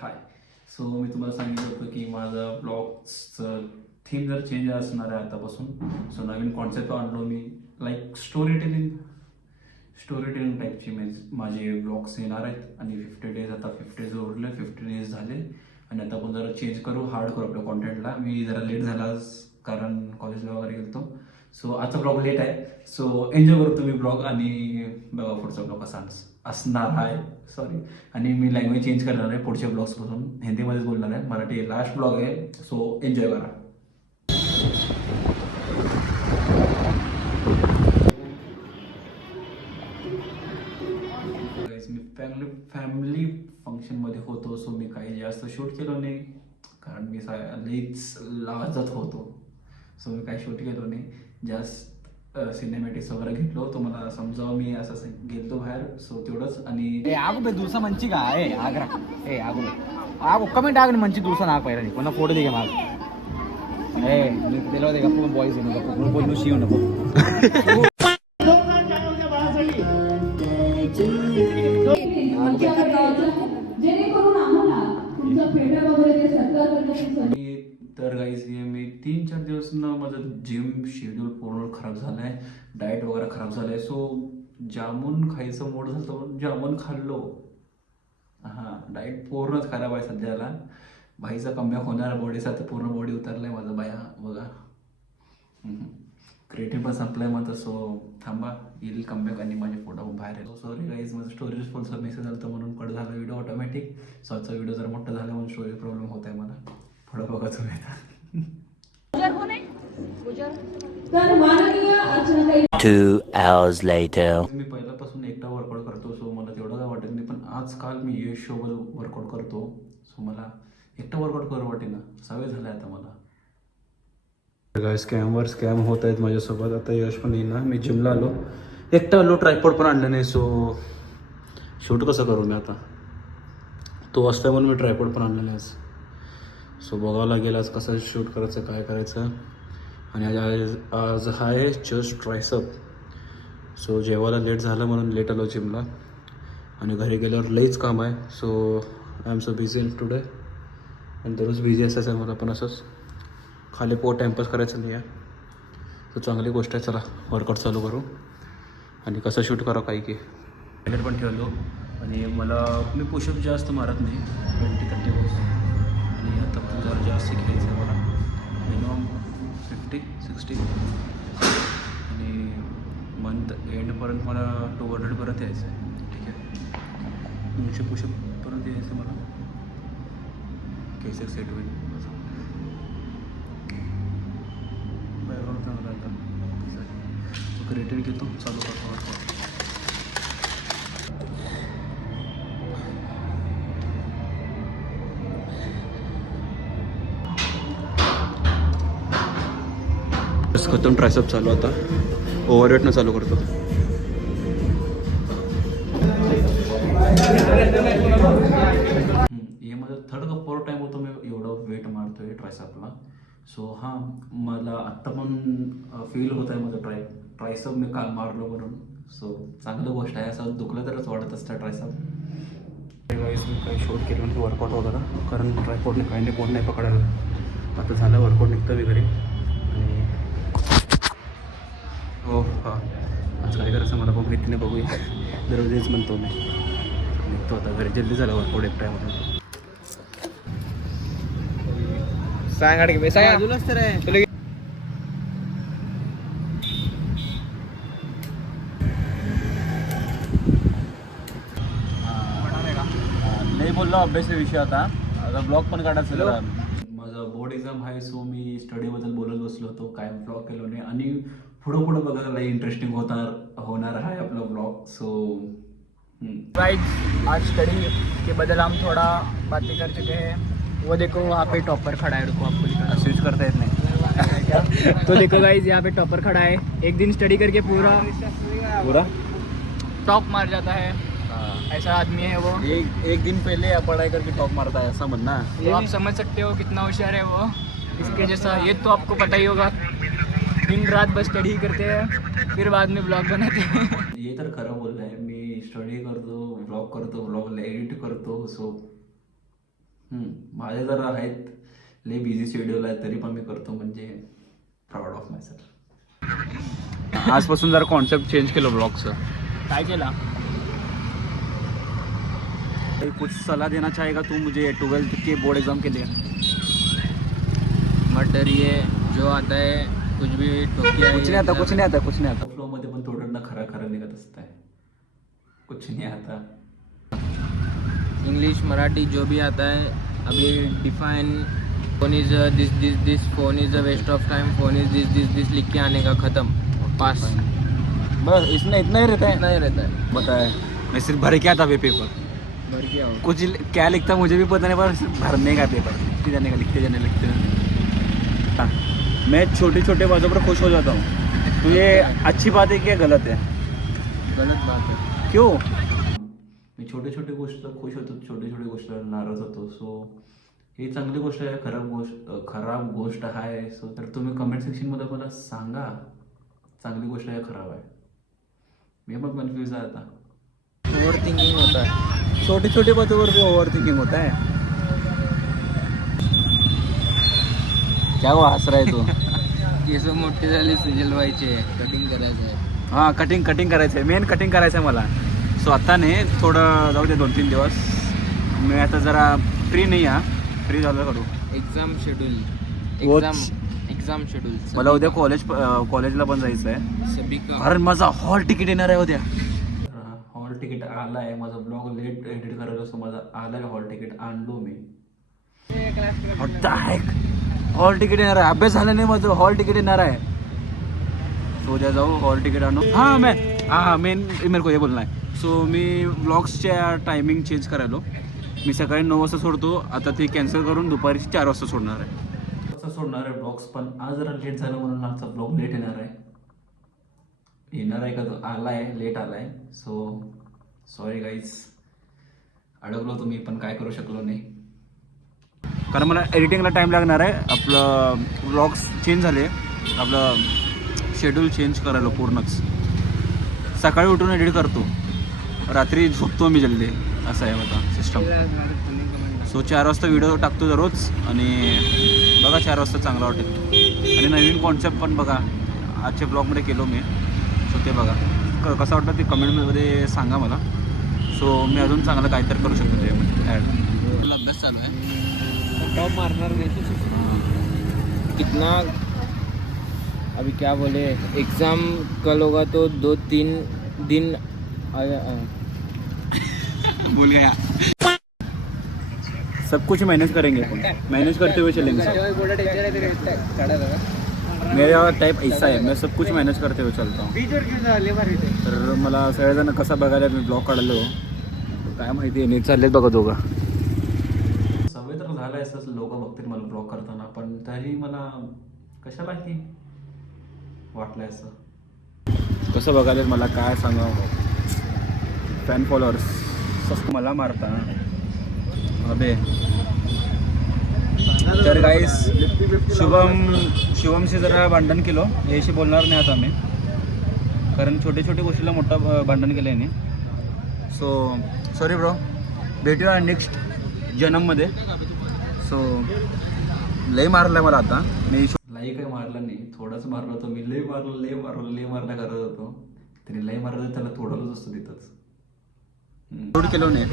हाय, so मी तुम्हाला सांगितलं होतं की माझा ब्लॉगचं थीम जर चेंज असणार आहे आतापासून. सो नवीन कॉन्सेप्ट आणलो मी, लाईक स्टोरी टेलिंग टाईपची माझे ब्लॉग्स येणार आहेत. आणि 50 डेज, आता 50 डेज उरले, 50 डेज झाले. आणि आता आपण जरा चेंज करू, हार्ड करू आपल्या कॉन्टेंटला. मी जरा लेट झाला कारण कॉलेजला वगैरे गेलो. सो आजचा ब्लॉग लेट आहे. सो एन्जॉय करू तुम्ही ब्लॉग आणि बघा पुढचा ब्लॉग कसा असणार आहे. सॉरी. आणि मी लँग्वेज चेंज करणार आहे पुढच्या ब्लॉग्सपासून, हिंदीमध्येच बोलणार आहे. मराठी लास्ट ब्लॉग आहे. सो एन्जॉय करा. मी फॅमिली फंक्शनमध्ये होतो. सो मी काही जास्त शूट केलं नाही कारण मी लईच लाजत होतो. सो मी काही शूट केलो नाही. जास्त सिनेमॅटिक्स वगैरे घेतलो. तुम्हाला समजावं मी असं गेलो बाहेर. सो तेवढंच. आणि आगो दूसरा मंची का आग्रा आगो कमेंट आग मंची दूसरा नाग पहिला नहीं कोना फोटो दिखे माग दिलो देगा पूर्ण बॉयज नको बोलू शिव नको. तर गाईज हे मी 3-4 दिवस ना माझं जिम शेड्यूल पूर्ण खराब झालं आहे. डाएट वगैरे खराब झालं आहे. सो जामून खायचं मूड झालं तर जामून खाल्लो. हां, डाएट पूर्णच खराब आहे सध्याला. भाईचा कमबॅक होणार बॉडीचा, तर पूर्ण बॉडी उतरलं आहे माझं बाया बघा. क्रिएटिव्ह पण संपलं आहे माझं. सो थांबा, येईल कमबॅक आणि माझे फोटो बाहेर आहे. सॉरी गाईज, माझं स्टोरेज फुलचा मेसेज आला होता म्हणून कट झाला व्हिडिओ ऑटोमॅटिक. सो आजचा व्हिडिओ जर मोठा झाला म्हणून स्टोरेज प्रॉब्लेम होत आहे मला. थोडं बघा तुम्ही आता. 2 hours later. मी पहिल्यापासून एकटा वर्कआउट करतो. सो मला तेवढं काय वाटत नाही. पण आजकाल मी यश सोबत वर्कआउट करतो. सो मला एकटा वर्कआउट करू वाटे ना, सवय झालं आहे आता मला. स्कॅम होत आहेत माझ्यासोबत. आता यश पण येईल ना. मी जिमला आलो, एकटा आलो, ट्रायपॉड पण आणलं नाही. सो शूट कसं करू मी आता, तो असता म्हणून मी ट्रायपॉड पण आणलं नाही आज. सो बघावं लागेल आज कसं शूट करायचं, काय करायचं. आणि आज आहे जस्ट ट्रायसअप. सो जेवायला लेट झालं म्हणून लेट आलो जिमला. आणि घरी गेल्यावर लईच काम आहे. So I am so busy in today. आणि दररोज बिझी असायचं मला पण असंच खाली पोट टाईमपास करायचं नाही आहे. तो चांगली गोष्ट आहे. चला वर्कआउट चालू करू आणि कसं शूट करा काही की हायलाईट पण ठेवलो. आणि मला मी पुशअप जास्त मारत नाही, 20-30 बॉक्स. आणि आता पण जरा जास्त घ्यायचं आहे मला, मिनिमम 50-60. आणि मंथ एंडपर्यंत मला 200 यायचं आहे. ठीक आहे, 200 पुशअपपर्यंत यायचं मला. केसेस सेट होईल. क्रिएटिव्ह घेतो, चालू करतो. खतम. ट्रायसेप चालू. आता ओव्हरवेटनं चालू करतो. हे माझं 3rd का 4th टाईम होतो मी एवढं वेट मारतोय ट्रायसेपला. सो हां, मला आत्ता पण फील होत आहे माझं ट्रायसेप मी काल मारलो म्हणून. सो चांगलं गोष्ट आहे. असं दुखलं तरच वाढत असतं ट्रायसेप. काही शूट केलं म्हणजे वर्कआउट वगैरे, कारण ट्रायपॉडने काही नाही, पोट नाही पकडायला. आता झालं वर्कआउट, निघतो मी घरी. आणि हो हां, आज काय करायचं मला बघ, रीतीने बघूया. दररोजच म्हणतो मी, निघतो आता घरी. जल्दी झालं वर्कआउट एक टाईममध्ये. सांगाड की बाजूलाच तर आहे. नाही बोललो अभ्यास विषय. आता ब्लॉग पण काढायचं. माझा बोर्ड एक्झाम आहे. सो मी स्टडीबद्दल बोलत बसलो होतो, काय ब्लॉग केलो नाही. आणि पुढं बघायला इंटरेस्टिंग होणार आहे आपला ब्लॉग. सो गाइस, आज स्टडी के बदल हम थोड़ा बातें कर चुके हैं. वो देखो वहाँ पे टॉपर खड़ा है. रुको आपको दिखा, स्विच करता येत नाही. तो देखो गाइस, यहाँ पे टॉपर खड़ा है. एक दिन स्टडी करके पूरा टॉप मार जाता है. ऐसा आदमी है वो. एक दिन पहले पढ़ाई करके टॉप मारता है, ऐसा म्हणना. तो आप समझ सकते हो कितना होशियार है वो. इसके जैसा ये तो आपको पता ही होगा. दिन रात बस स्टडी करते हैं, फिर बाद में ब्लॉग बनाते हैं. ये तर खरं बोललं आहे. मी मी स्टडी करतो, व्लॉग करतो, व्लॉगला एडिट करतो. सो माझे जरा आहेत लय बिझी शेड्यूल आहे, तरी पण मी करतो, म्हणजे प्राऊड ऑफ माय सेल्फ. आजपासून जरा कॉन्सेप्ट चेंज केलं ब्लॉगचं. काय केला? कुछ सलाह देना चाहेगा तू मुझे 12th के बोर्ड एग्जाम के लिए? मत डरिए, जो आता है कुछ भी ठोकिया कुछ नहीं आता. फ्लो मध्ये पण थोडं ना खरा निघत असतंय. कुछ नहीं आता. इंग्लिश मराठी जो भी आता है अभी define. Phone is this phone is a waste of time, phone is this लिख के आने का, खत्म, पास. बस इसमें इतना ही रहता इतना ही रहता है. बताया मैं सिर्फ भर के आता वे पेपर. भर के आओ. कुछ क्या लिखता मुझे भी पता नहीं, पर सिर्फ भरने का पेपर, लिखते जाने. मैं छोटे बातों पर खुश हो जाता हूँ. तो ये अच्छी बात है क्या गलत है? गलत बात है. क्यों? मी छोटे गोष्ट खुश होतो, छोटे गोष्ट नाराज होतो. सो ही चांगली गोष्ट आहे, खराब गोष्ट आहे. सो तर तुम्ही कमेंट सेक्शनमध्ये मला सांगा, चांगली गोष्ट आहे खराब आहे. मी पण कन्फ्यूज आहे आता. ओवर थिंकिंग होता है. छोटी बातों पर भी ओवर थिंकिंग होता है. क्या वो हस रहा है तू? केस मोठे झाले, सिजल व्हायचे, कटिंग करायचं आहे. हां, कटिंग करायचं आहे. मेन कटिंग करायचं आहे मला. सो आता नाही, थोडं जाऊ दे 2-3 दिवस. मी आता जरा फ्री नाही आहे. फ्री झालं करू. Exam schedule. मला उद्या कॉलेजला पण जायचं आहे. सभी का कारण माझा हॉल तिकीट येणार आहे उद्या. हॉल तिकीट आला आहे. माझा ब्लॉग लेट एडिट करायला, सो माझा आला आहे हॉल तिकीट. आणलो मी. हॉल तिकीट येणार आहे. अभ्यास झाला नाही माझं, हॉल तिकीट येणार आहे. सो उद्या जाऊ, हॉल तिकीट आणू. मेन मेरे को ये बोलना है. सो मी व्लॉग्सच्या टायमिंग चेंज करायलो. मी सकाळी 9 वाजता सोडतो, आता ते कॅन्सल करून दुपारी 4 वाजता सोडणार आहे. ब्लॉग्स पण आज जरा लेट झालं म्हणून आजचा ब्लॉग लेट येणार आहे का तो आला आहे, लेट आला आहे. सो सॉरी गाईज, अडकलो तुम्ही, पण काय करू शकलो नाही, कारण मला एडिटिंगला टाईम लागणार आहे. आपलं व्लॉग्स चेंज झाले, आपलं शेड्यूल चेंज करायला पूर्णच. सकाळी उठून एडिट करतो, रात्री झोपतो मी जल्दी, असं आहे आता सिस्टम. सो 4 वाजता व्हिडिओ टाकतो दररोज, आणि बघा 4 वाजता चांगला वाटेल. आणि नवीन कॉन्सेप्ट पण बघा आजच्या ब्लॉगमध्ये केलो मी. सो ते बघा कसं वाटतं ते कमेंटमध्ये सांगा मला. सो मी अजून चांगलं काहीतरी करू शकतो ते ॲड. अभ्यास चालू आहे. टॉप मारणार नाही. कितना अभी क्या बोले, एग्ज़ाम कल होगा तो 2-3 दिन बोल गया. सब कुछ मैनेज करेंगे, मैनेज करते हुए चलेंगे. मेरा टाइप ऐसा है, मैं सब कुछ मैनेज करते हुए चलता हूँ. तर मला सगळेजण कसा बघायला मी ब्लॉग काढलो काय माहिती आहे. चाललेत बघा दोघं. सवय तर झालं असं लोक बघतील मला ब्लॉग करताना, पण तरी मला कशाला की वाटलं असं. कसं बघायला मला काय सांगावं. फॅन फॉलोअर्स मला मारता अबे. तर गाईस शुभमशी जरा भांडण केलो, याशी बोलणार नाही आता मी, कारण छोट्या गोष्टीला मोठा भांडण केलं याने. सो सॉरी ब्रो, भेटूया नेक्स्ट जन्ममध्ये. सो लय मारलं मला आता. मी लई काही मारलं नाही, थोडंच मारलं होतं मी. लय मारलं करत होतो. त्याने लय मारलं, त्याला थोडंच असतं तिथंच. रोड केलो नाही,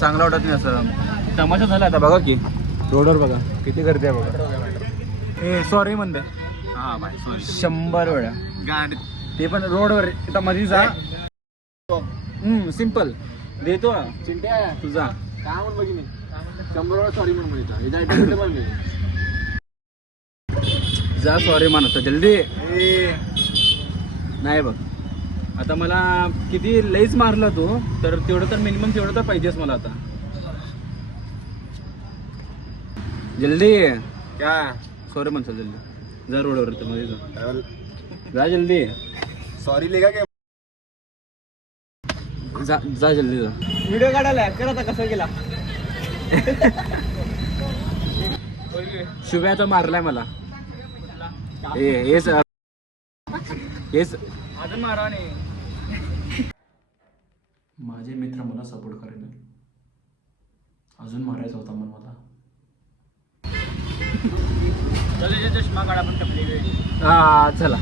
चांगला वाटत नाही असं. तमाशा झाला आता बघा की रोडवर बघा किती गर्दी आहे बघा. ए सॉरी म्हणते. हां बाय सॉरी. 100 वेळा गाडी, ते पण रोडवर. आता मध्ये जा. सिंपल देतो तुझा काय म्हणून बघी मी 100 वेळा सॉरी म्हणून म्हणतो. जा सॉरी म्हणतो जल्दी. नाही बघ आता मला किती लईच मारला तो, तर तेवढं तर मिनिमम तेवढं तर पाहिजेच मला आता. जल्दी क्या सॉरी म्हणतो जल्दी. जा रोडवर तर मध्ये जा जल्दी. सॉरी लेगा क्या? जा जल्दी जा. व्हिडिओ काढायला कर आता. कसं गेला शुभ्या तो मारलाय मला. हेच अजून मारा नाही. माझे मित्र मला सपोर्ट करेल. अजून मारायचा होता मग मला. चष्मा काढा पण टपली हा चला.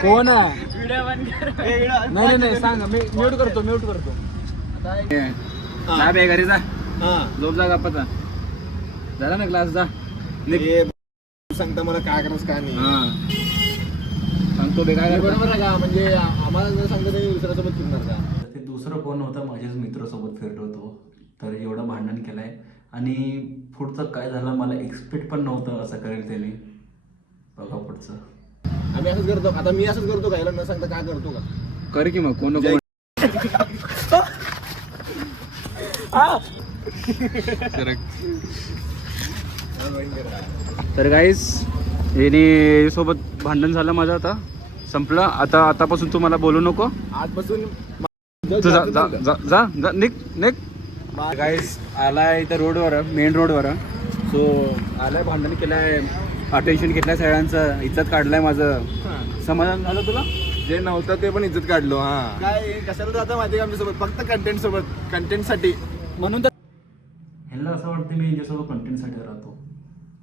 कोण आहे? नाही नाही सांग. मी म्यूट करतो. जा बे घरी जा. झोप जा गप्पा. झाला ना क्लास जा. सांगता मला काय करायचं काय नाही. सांगतो बे काय बरोबर आहे का? म्हणजे आम्हाला जर सांगतो तरी दुसऱ्यासोबत फिरणार का? ते दुसरं कोण नव्हतं, माझ्याच मित्रासोबत फिरलो होतो. तर एवढं भांडण केलंय आणि पुढचं काय झालं मला एक्सपेक्ट पण नव्हतं असं करेल त्याने. बघा पुढचं. आम्ही असंच करतो. आता मी असंच करतो का? याला न सांगता काय करतो का? कर की मग कोण कोण. तर गाईस याने सोबत भांडण झालं माझं. आता संपलं. आतापासून तू मला बोलू नको. आजपासून तू जा जा जा जा जा निक. गाईस आलाय इथं रोडवर, मेन रोडवर. सो आलाय, भांडण केलंय, अटेन्शन घेतलंय सगळ्यांचं, इज्जत काढलाय माझं. समाधान झालं तुला? जे नव्हतं ते पण इज्जत काढलो. हा काय कशाला जाता माहिती का आमच्यासोबत? फक्त कंटेंट सोबत, कंटेंटसाठी. म्हणून तर ह्यांना असं वाटतं मी यांच्यासोबत कंटेंटसाठी राहतो.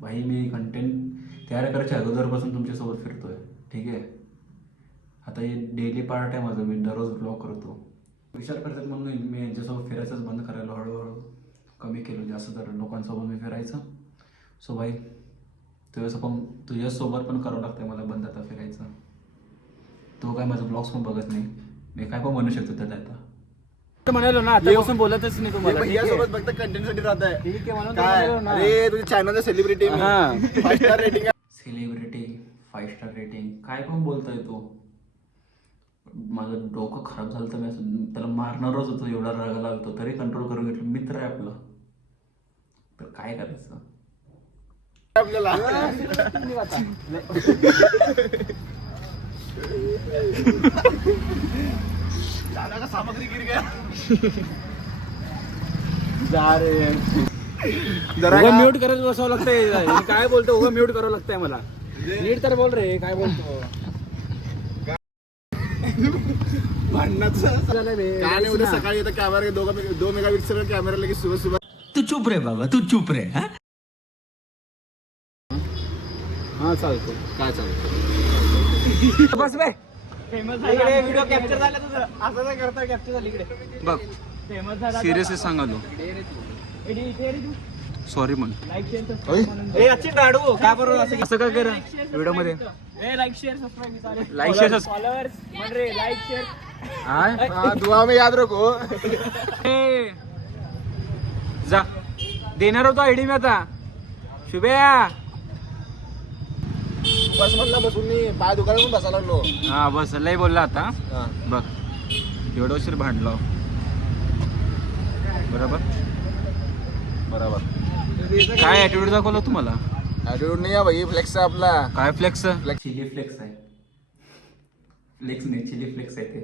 भाई मी कंटेंट तयार करायच्या अगोदरपासून तुमच्यासोबत फिरतोय. ठीक आहे. आता हे डेली पार्ट आहे माझं. मी दररोज ब्लॉग करतो. विचार करतात म्हणून मी यांच्यासोबत फिरायचंच बंद करायला हळूहळू कमी केलं. जास्त तर लोकांसोबत मी फिरायचं. सो भाई तुझ्यासोबत पण करावं लागतं मला बंद आता फिरायचं. तो काय माझं ब्लॉग्स पण बघत नाही. मी काय पण म्हणू शकतो त्याला आता म्हणालो ना. आतापासून बोलतच नाही तुम्हाला. भैयासोबत फक्त कंटेंटसाठी राहत आहे. ठीक आहे म्हणून काय? अरे तुझ्या चॅनलचं celebrity. 5 star rating. Celebrity 5 star rating काय पण बोलतोय तो. माझं डोकं खराब झालं तर मी असं त्याला मारणारच होतो. एवढा राग लागतो तरी कंट्रोल करून घेतलं. मित्र आहे आपला तर काय करायचं आपल्याला. सामग्री गिर गया. जा रे. जरा म्यूट करत बसावं लागतंय. काय बोलतो उगा म्यूट करावं लागतंय मला. नीट तर बोल रे. काय बोलतो भांडणाचं काय नाही. उद्या सकाळी येतं कॅमेरा 2 मेगापिक्सल कॅमेरा लगे सुबह. तू चुप रे बाबा, तू चुप रे. हा चालतो. काय चालतं बस बे. इकडे व्हिडिओ कॅप्चर झाला तुझं. असं नाही करता कॅप्चर झाली इकडे. बघ सिरियसली सांगालो. सॉरी म्हण. काय बरोबर असं काय करा व्हिडिओ मध्ये. Like share subscribe. Like share followers like share. हां दुआ में याद रखो. जा देणार होतो आयडी मी आता. शुभ्या बस म्हणला बसून मी पाय दुकानात पण बसायला लागलो. हा बस लय बोलला आता. बघ एवढं उशीर भांडलो. बरोबर काय ॲटिट्यूड दाखवलं तुम्हाला? ॲटिट्यूड नाही आहे भाई. फ्लेक्स आहे आपला. काय फ्लेक्स? चिली फ्लेक्स आहे. फ्लेक्स नाही चिली फ्लेक्स आहे ते.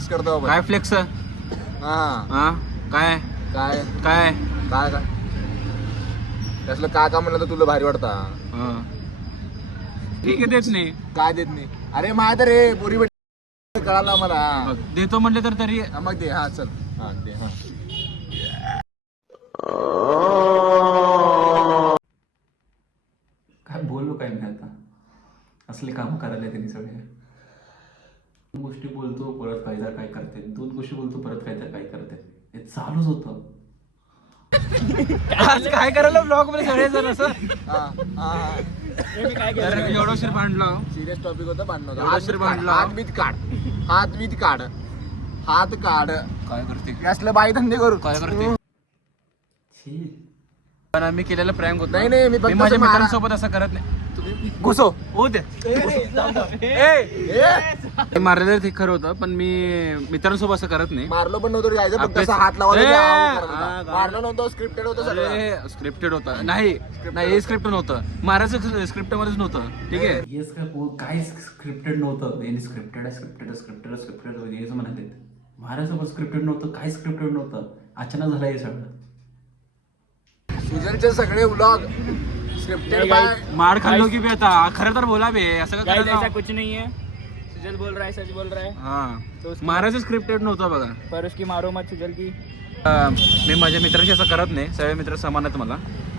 करतो काय फ्लेक्स? हा हा काय काय काय काय काय त्यासलं का म्हणलं तर तुला भारी वाटता. हा ठीक आहे देत नाही. काय देत नाही? अरे माय तर रे पोरी भेट कळाला मला. बघ, देतो म्हणले तर तरी मग दे. हा चल. हा दे. हा काय बोलू काय मी आता. असले काम करायला त्यांनी सगळे. 2 गोष्टी बोलतो परत काय तर काय करते. 2 गोष्टी बोलतो परत काय तर काय करते. हे चालूच होतं. आज काय करायला ब्लॉग मध्ये सगळेजण असं. एवढं उशीर भांडलो. सिरियस टॉपिक होता. भांडण एवढं उशीर भांडलो. हात बीत काढ. हात काढ. काय करते असलं बाई धंदे करू. काय करते. पण आम्ही केलेलं प्रँक होत. नाही मी फक्त माझ्या मारा. मित्रांसोबत असं करत नाही. घुसो. हो दे मारलेलं ते खरं होतं पण मी मित्रांसोबत असं करत नाही. मारलो पण नव्हतं जायचं. फक्त आपल्या- असं हात लावायला ए, आवाज करत हा, होता. मारलं नव्हतं. स्क्रिप्टेड होतं सगळं. स्क्रिप्टेड होतं. नाही हे स्क्रिप्ट नव्हतं. मारायचं स्क्रिप्ट मध्येच नव्हतं. ठीक आहे. येस काय स्क्रिप्टेड नव्हतं. यांनी स्क्रिप्टेड हेच म्हणाले. मारायचं पण स्क्रिप्टेड नव्हतं. काय स्क्रिप्टेड नव्हतं. अचानक झालं हे सगळं. सुजनचे सगळे व्लॉग स्क्रिप्टेड बाय मार खाल्लो की बे आता खरं तर बोला बे असं का गाइस करायला? ऐसा कुछ नहीं है, सुजल बोल रहा है, सच बोल रहा है, हा महाराज स्क्रिप्टेड नव्हता बघा. पर उसकी मारो मत सुजल की. मी माझ्या मित्रांशी असं करत नाही, सगळे मित्र समान आहेत मला.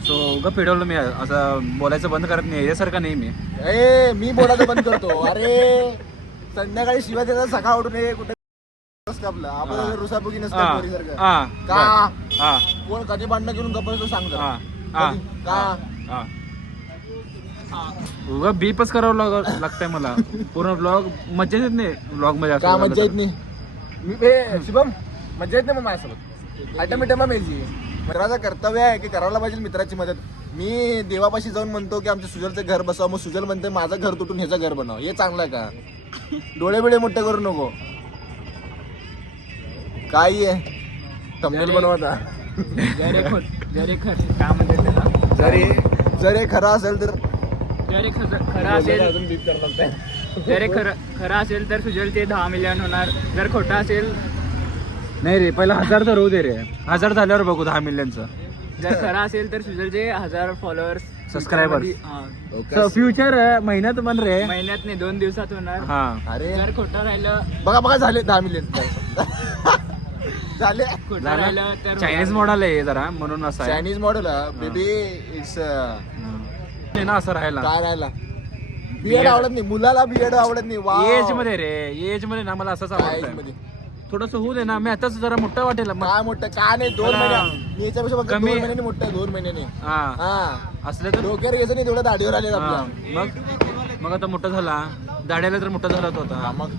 सो उगा पिडवलं मी, असं बोलायचं बंद करत नाही, याच्यासारखं नाही मी. ए मी बोलायचं बंद करतो. अरे संध्याकाळी शिवाय त्याचा सकाळ उठून कुठे कापला आपण रुसाबुगी हा, नसतं पोरीसारखं. हा, का हा, कोण कधी भांडणं करून गप्प तो सांग जरा. हा, हा, कधी? का हा. उगा बीपच करावं लागतंय मला. पूर्ण ब्लॉग मज्जा येत नाही ब्लॉग मध्ये असं का झालं मज्जा येत तर. नाही? मी शुभम मज्जा येत नाही मग माझ्यासोबत. आयटम मेलची मित्राचं कर्तव्य आहे की करायला पाहिजे मित्राची मदत. मी देवापाशी जाऊन म्हणतो की आमच्या सुजलचं घर बसवा, मग सुजल म्हणते माझं घर तुटून ह्याचं घर बनव. हे चांगलं आहे का? डोळे बिळे मोठे करू नको. काय आहे थंबनेल बनवता. जरे काय म्हणते त्याला? जर हे खरं असेल तर जरे खरं असेल, जरे खरं असेल तर सुजलचे 10 मिलियन होणार. जर खोटं असेल, नाही रे पहिला 1000 तर होऊ दे रे. 1000 झाल्यावर बघू 10 मिलियनचं. जर खरं असेल तर सुजलचे 1000 फॉलोअर्स, सबस्क्रायबर्स. फ्युचर महिन्यात पण रे. महिन्यात नाही 2 दिवसात होणार. हा अरे जर खोटं राहिलं, बघा झाले 10 मिलियन झाले. खोटं राहिलं तर चायनीज मॉडेल आहे जरा म्हणून असं आहे. चायनीज मॉडेल बेबी इट्स नाही ना असं राहायला. काय राहिला. बियर्ड आवडत नाही मुलाला, बियर्ड आवडत नाही. वाव. एज मध्ये रे, एज मध्ये ना मला असंच काय आवडतं. age मध्ये? थोडस होऊ दे ना, मी आताच जरा मोठा वाटेल मग. काय मोठं काय नाही 2 मला महिने. मी याच्यापेक्षा फक्त 2 कमी- महिन्याने मोठं 2 महिन्याने. हा हा असले तर डोक्यावर घ्यायचं नाही तेवढं दाढीवर आले हा. आपल्या. मग आता मोठा झाला, दाढ्याला तर मोठा झाला तो आता. मग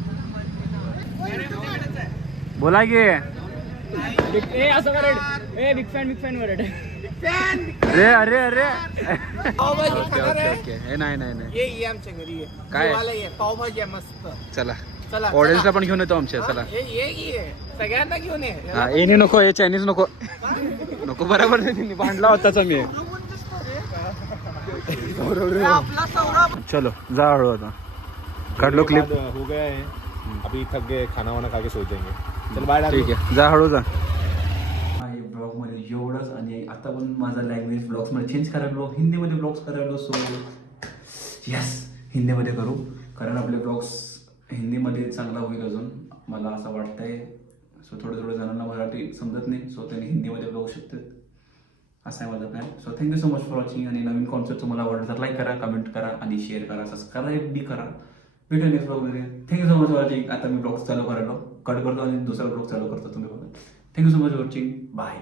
बोला की असं करड. बिग फॅन वरड. अरे अरे अरे ओके ओके ओके. हे नाही नाही नाही ये आमच्या घरी काय पावभाजी आहे मस्त. चला चला ऑडियन्सला पण घेऊन येतो आमच्या. चला ये सगळ्यांना घेऊन ये. हा येणे नको, हे चायनीज नको नको. बरोबर नाही त्यांनी भांडला होताच मी. चलो जा हळू आता. काढलो क्लिप. हो गया है, अभी थक गए, खाना वाना खा के सो जाएंगे. चल बाय. ठीक आहे जा हळू जा. आहे ब्लॉगमध्ये एवढंच. आणि आता पण माझा लँग्वेज ब्लॉग्समध्ये चेंज करायलो, हिंदीमध्ये ब्लॉग्स करायलो. सो यस हिंदीमध्ये करू, कारण आपले ब्लॉग्स हिंदीमध्ये चांगला होईल अजून मला असं वाटतंय. सो थोडं जणांना मराठी समजत नाही, सो त्यांनी हिंदीमध्ये बघू शकतात. असा आहे माझा plan. So thank you so much for watching. आणि नवीन कॉन्सेप्ट तुम्हाला आवडला तर लाईक करा, कमेंट करा आणि शेअर करा, सबस्क्राईब बी करा. भेटूया नेक्स्ट ब्लॉगमध्ये. Thank you so much for watching. आता मी ब्लॉग्स चालू करायलो, कट करतो आणि दुसरा ब्लॉग चालू करतो. तुम्ही बघा. Thank you so much for watching. Bye.